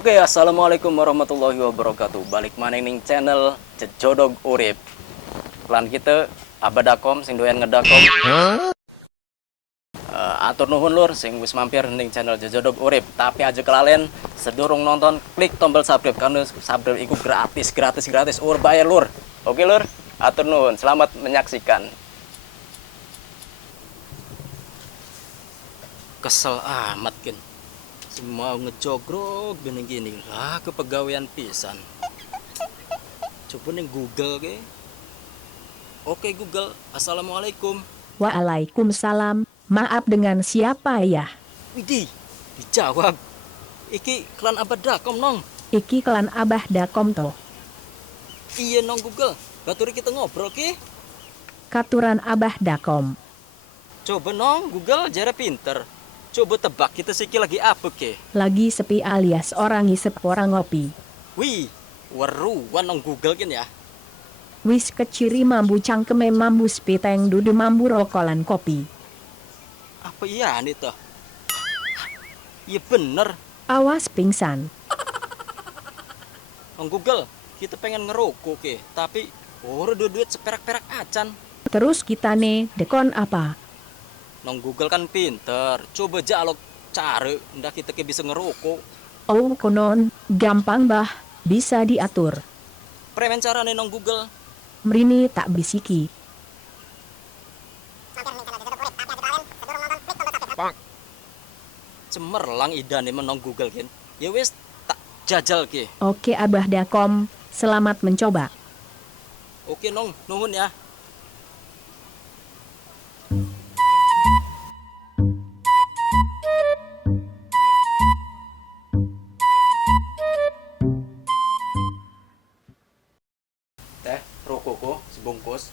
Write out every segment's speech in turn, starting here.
Oke, assalamualaikum warahmatullahi wabarakatuh. Balik maning ning channel Jejodog Urip. Lan kita abadakom sing doyan ngedakom. Atur nuhun lur sing wis mampir ning channel Jejodog Urip. Tapi aja kelalen sedurung nonton klik tombol subscribe karena subscribe iku gratis. Ur bayar lur. Oke lur, atur nuhun. Selamat menyaksikan. Kesel amat kin. Mau ngejogrok gini lah kepegawaian pisan. Coba nih Google ke. Oke Google, assalamualaikum. Waalaikumsalam, maaf dengan siapa ya? Widih, dijawab. Iki klan abadakom nong. Iki klan Abah Dakom to. Iya nong Google, baturi kita ngobrol ke. Katuran Abah Dakom. Coba nong Google jare pinter. Coba tebak kita siki lagi apa ke? Lagi sepi alias orang ngisep orang ngopi. Wih, weruan nong Google kan ya. Wis keciri mambu cangkeme mambu spiteng dudu mambu rokolan kopi. Apa iya nih toh? Iya bener. Awas pingsan. Nong Google, kita pengen ngerokok ke, tapi duit seperak-perak acan. Terus kita nih dekon apa? Nong Google kan pinter, coba jaluk cara, ndak kita ke bisa ngerokok. Oh konon, gampang bah, bisa diatur. Premen cara nih nong Google. Mrini tak bisiki. Cemerlang idan nih nong Google kan. Ya wis tak jajal ke. Oke Abah Dakom, selamat mencoba. Oke nong, nuhun ya. Teh, rokoko sebungkus.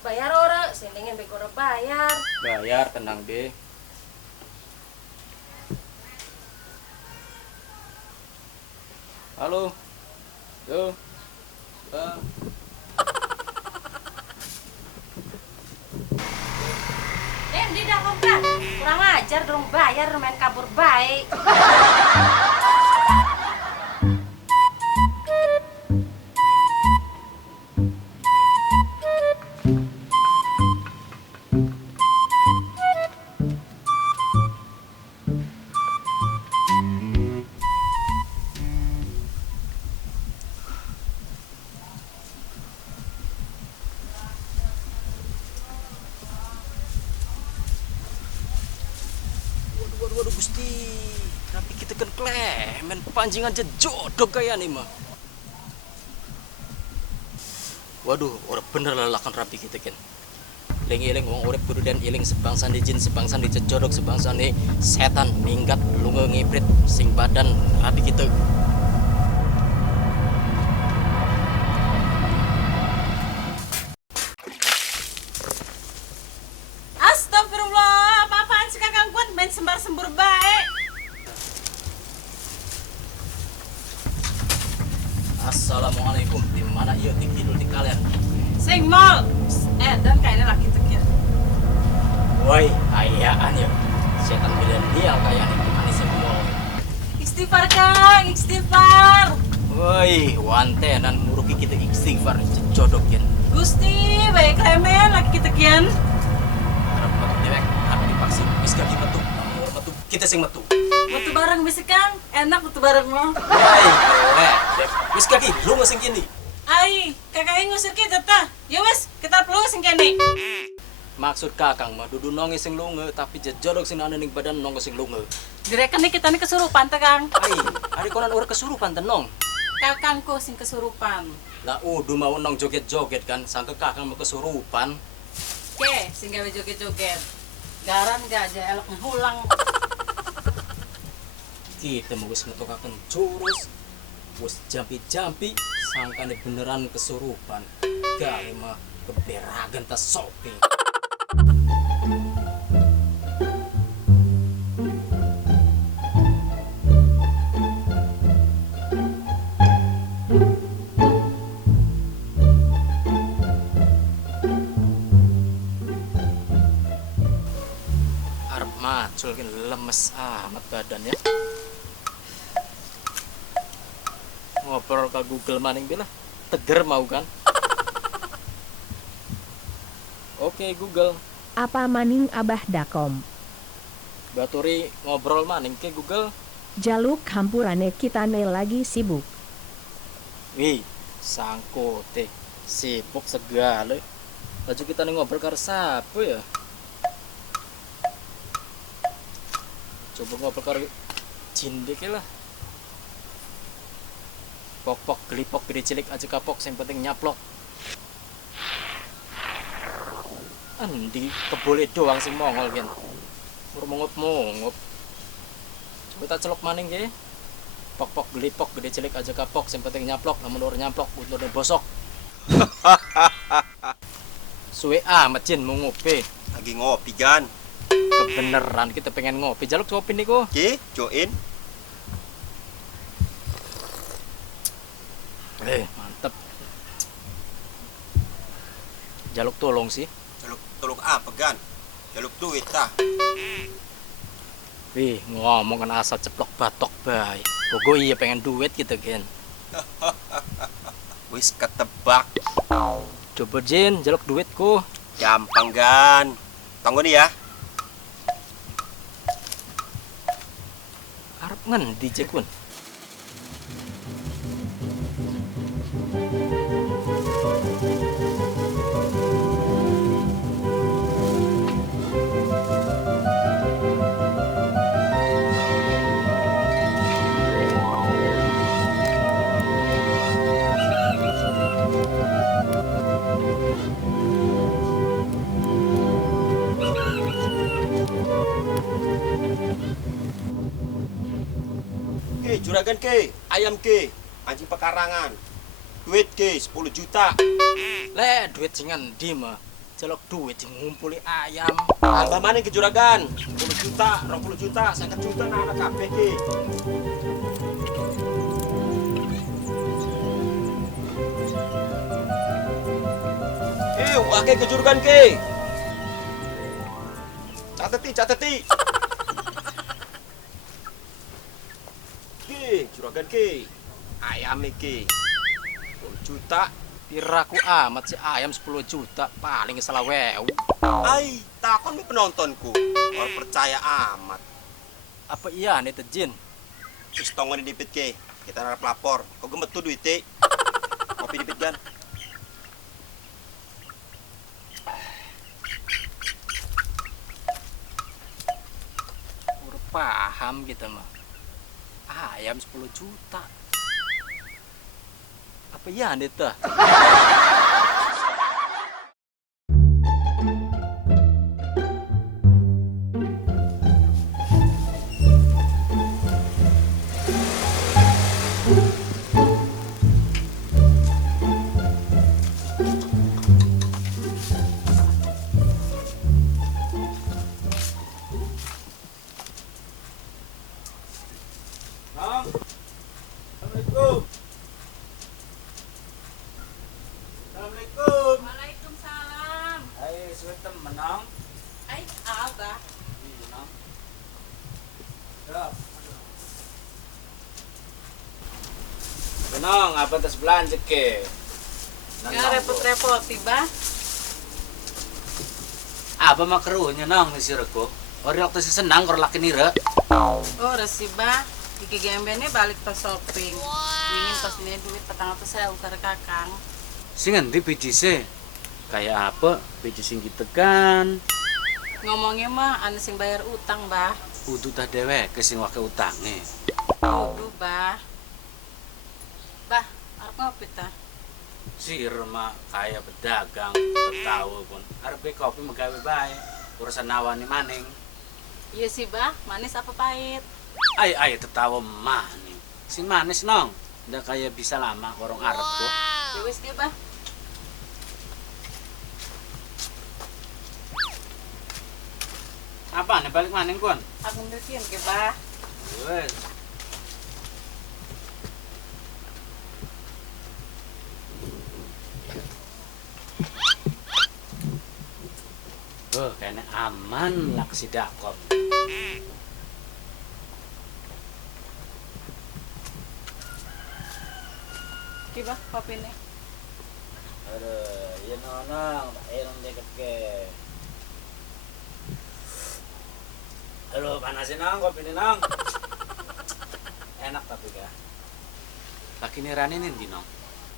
Bayar ora, sendingin bego ora bayar. Bayar tenang be. Halo. Yo. Di dalam kan, kurang ajar dong bayar main kabur baik. Waduh Gusti, tapi kita kan klemen panjingan jejodog kayak nih mah. Waduh, orang bener lelakan rapi kita kan. Iling wong urip kudu dan iling sebangsan di jin, sebangsan di jejodog, sebangsan di setan minggat lunga ngibrit sing badan rapi kita. Astagfirullah, apa-apaan sih kakang kuat main sembar-sembur baik. Assalamualaikum, di mana iya tikidul di kalian? Sing mall. Dan kayaknya laki tekir. Woi, ayaan ya. Setan milenial kayak nih gimana sih mau? Istighfar kang, istighfar. Woi, wantenan muruki kita istighfar jejodog kan. Gusti, baik klemen laki kita kian. Harap metu dewek, harap dipaksin. Wis gak metu, metu kita sing metu. Metu bareng bisa kang, enak metu bareng mah. Woi, boleh. Wis gak lu ngasing gini. Ai, kakak ngusir kita tah. Ya wes, kita perlu sing kene. Maksud kakang mah dudu nongi sing lunge tapi jejodog sing ana ning badan nong sing lunge. Direkan nih kita nih kesurupan teh kang. Ai, ari konan ur kesurupan tenong. Kakangku sing kesurupan. Lah udu mau nong joget-joget kan, sangka kakang mau kesurupan. Oke, sing gawe joget-joget. Garan gak aja elok ngulang. Kita mau wis metukaken jurus. Wis jampi-jampi sangkane beneran kesurupan. Gali mah keberagan tas sopi. Arep macul kan lemes amat badan ya. ngobrol ke Google maning bila teger mau kan. Oke Google, Apa maning abah dakom? baturi ngobrol maning ke Google. Jaluk hampurane kitane lagi sibuk. Wih, sangkote sibuk segala. Laju kita nih ngobrol karo siapa ya? Coba ngobrol karo Jindik lah. Pok-pok gelipok gede cilik aja kapok, yang penting nyaplok. Andi kebole doang sing mongol gen. Murmungup-mungup. Coba tak celok maning ge. Pok-pok gelipok gede cilik aja kapok, yang penting nyaplok, namun orang nyamplok untuk bosok. Suwe amat Jin mau ngopi. Lagi ngopi gan. Kebeneran kita pengen ngopi. Jaluk ngopi niku. Oke, join. Mantep. Jaluk tolong sih. Tolong apa gan? Jaluk duit tah. Wih, ngomong kan asal ceplok batok baik. Bogo iya pengen duit gitu gen. Wis ketebak. Coba Jin, jaluk duitku. Gampang gan. Tunggu nih ya. Arep ngendi Jekun? Ke, juragan ke, ayam ke, anjing pekarangan. Duit ke, 10 juta. Le, duit sing ngendi mah? Jaluk duit sing ngumpuli ayam. Tambah mana ke juragan? 10 juta, 20 juta, 50 juta nah anak kabeh ke. Wake ke juragan ke. Cateti. Juragan ke, ayam ke, 10 juta. Piraku amat si ayam 10 juta, paling salah wew. Ay, takon mi penontonku. Orang percaya amat. Apa iya nih Jin? Wis tongon dipit ke, kita harap lapor. Kok gemet tuh duitnya? Kopi dipit gan. Udah paham kita mah. Ayam 10 juta. Apa iya nih teh? Assalamualaikum. Assalamualaikum. Waalaikumsalam. Ayo, suwe temen nang. Ay, abah. Iya nang. Benong, apa tas belanja ke? Nggak repot-repot tiba. Apa makruhnya nang si reko? Orang waktu si senang kalau laki nira. Oh, resiba. Iki gembene balik ke shopping. Ingin tos ini duit 400.000 ke kakang. Sing ngendi BDC? Kayak apa? BDC sing gitu kan. Ngomongnya mah anu sing bayar utang, Bah. Kudu tah dheweke sing wake utange. Kudu, Bah. Bah, arep ngopi ta? Sir mah kaya pedagang, tahu pun. Arep kopi megawe bae. Urusan nawani maning. Iya sih, Bah. Manis apa pahit? Ay tetawa maning. Sing manis nong. Ndak kaya bisa lama orang Arab kok. Ya wis ge, Bah. Apa nih balik maning kon? Aku ngertiin ke, Bah. Wes. Kayaknya aman lah si Dakom. Bah kopi nih. Aduh, iya nonong, tak deket ke. Aduh, panasin nong, kopi ini nong. Enak tapi kah. Laki nih Rani nih nong.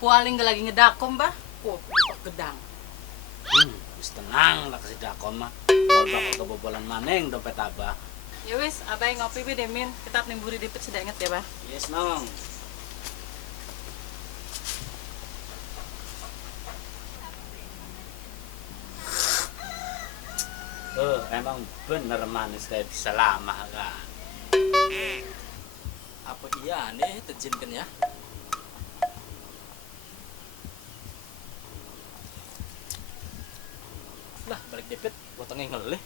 Pualing gak lagi ngedakom bah. Kopi kok gedang. Wis tenang lah kasih dakom mah. Kalau bakal kebobolan maneng dompet abah. Ya wis, abah ngopi be demin. Kita nimburi dipet sudah inget ya bah. Yes nong. Emang bener manis kayak bisa lama kan. Apa iya nih tejinkan ya? Lah balik depet, potongnya ngelih.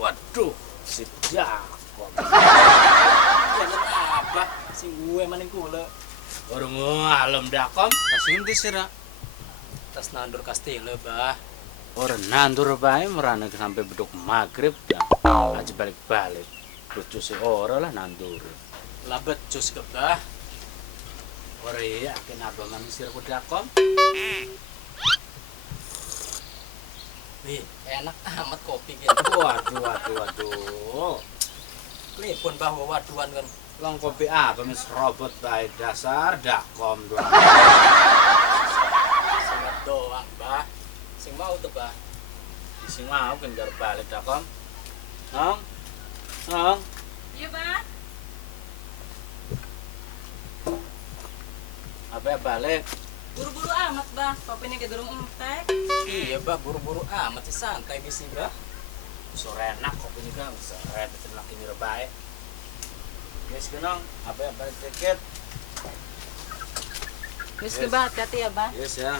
Waduh, si Jakob. Jangan apa si gue maning kula. Orang ngalem dakom, kasih inti sira. Tas nandur kastile bah. Orang nandur bae merana sampai beduk maghrib ya. Aja balik-balik. Lucu si ora lah nandur. Labet jus ke bah. Ora iya kenapa manusia ku dakom? Wih, enak amat kopi gitu. Waduh. Klepon bah waduan kan. Long kopi apa mis robot bae dasar dakom doang. Sangat doang bah. Sing mau tuh bah. Sing mau genjar balik dakom. Nong. Iya bah. Apa ya balik? Buru-buru amat bah. Kopi ini gedurung entek. Iya bah, buru-buru amat sih santai bisi bah. Sore enak kopi ini kan sore betul laki ini bae. Guys kenong, apa ya balik tiket? Wis ke bah, hati-hati ya bah. Yes ya.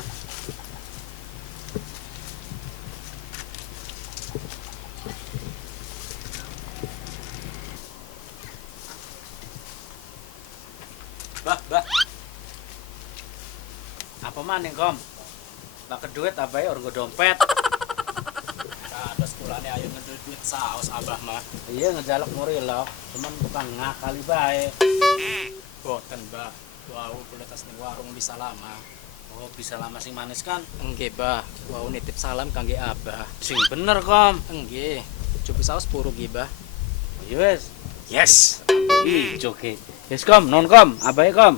Bah. Apa maning kom? Pakai duit apa ya orang dompet? Ada sekolahnya ayo ngeduit saus abah mah. Iya ngejalak muri loh, cuman bukan ngakali bae. Boten bah. Wow, kulit tas ning warung bisa lama. Oh bisa lama sing manis kan? Engge bah. Wow nitip salam kangge abah. Sing bener kom. Engge. Coba saus puru gibah. Yes. Yes. Ih, joget. Yes kom, non kom, abai kom.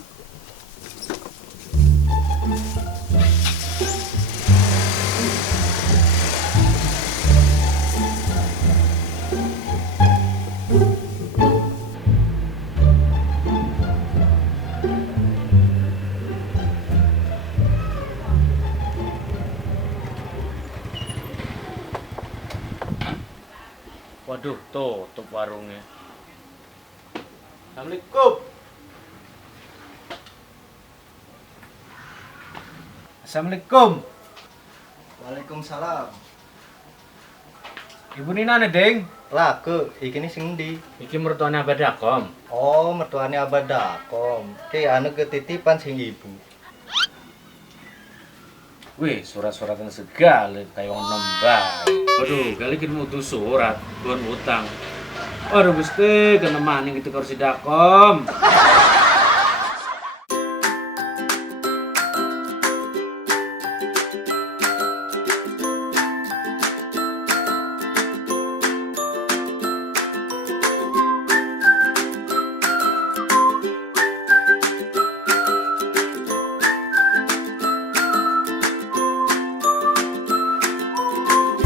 Waduh, tutup warungnya. Assalamualaikum. Assalamualaikum. Waalaikumsalam. Ibu Nina nih, Deng. Laku, iki ni sing ndi? Iki mertuane Abah Dakom. Oh, mertuane Abah Dakom. Ki anu ketitipan sing ibu. Wih, surat-suratan segala kayak wong nembak. Waduh, kali kita mutu surat, bukan utang. Aduh, Gusti, kena maning itu kursi Dakom.